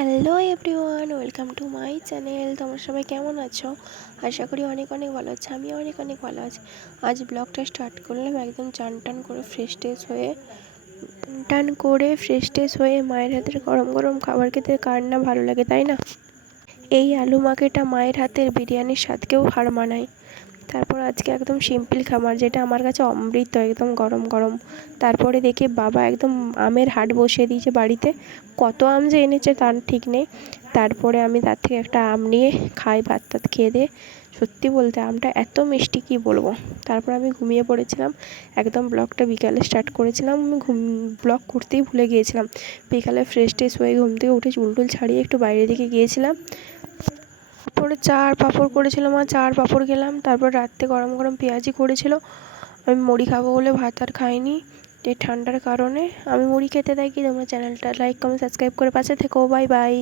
Hello everyone, welcome to my channel. তোমরা সবাই কেমন আছো? আশা করি অনেক অনেক ভালো আছো। আমিও অনেক অনেক ভালো আছি। আজ ব্লগটা স্টার্ট করলাম একদম চান টান করে ফ্রেশ ট্রেশ হয়ে মায়ের হাতের গরম গরম খাবার খেতে কার না ভালো লাগে, তাই না? এই আলু মাখেটা মায়ের হাতের বিরিয়ানির স্বাদকেও হার মানায়। তারপর আজকে একদম সিম্পল খাবার, যেটা আমার কাছে অমৃত, একদম গরম গরম। তারপরে দেখি বাবা একদম আমের হাট বসিয়ে দিয়েছে বাড়িতে। কত আম যে এনেছে তার ঠিক নেই। তারপরে আমি তার থেকে একটা আম নিয়ে খাই, ভাত টাত খেয়ে দিয়ে। সত্যি বলতে আমটা এত মিষ্টি কী বলবো। তারপর আমি ঘুমিয়ে পড়েছিলাম। একদম ব্লগটা বিকালে স্টার্ট করেছিলাম, আমি ব্লগ করতেই ভুলে গিয়েছিলাম। বিকালে ফ্রেশ ট্রেশ হয়ে ঘুম থেকে উঠে চুল টুল ছাড়িয়ে একটু বাইরের দিকে গিয়েছিলাম। তারপরে চা আর পাঁপড় করেছিল মা, চা আর পাঁপড় খেলাম। তারপর রাত্রে গরম গরম পেঁয়াজি করেছিল। আমি মুড়ি খাবো বলে ভাত আর খাইনি, এই ঠান্ডার কারণে। আমি মুড়ি খেতে থাকি। তোমরা চ্যানেলটা লাইক কমেন্ট সাবস্ক্রাইব করে পাশে থেকো। Bye bye.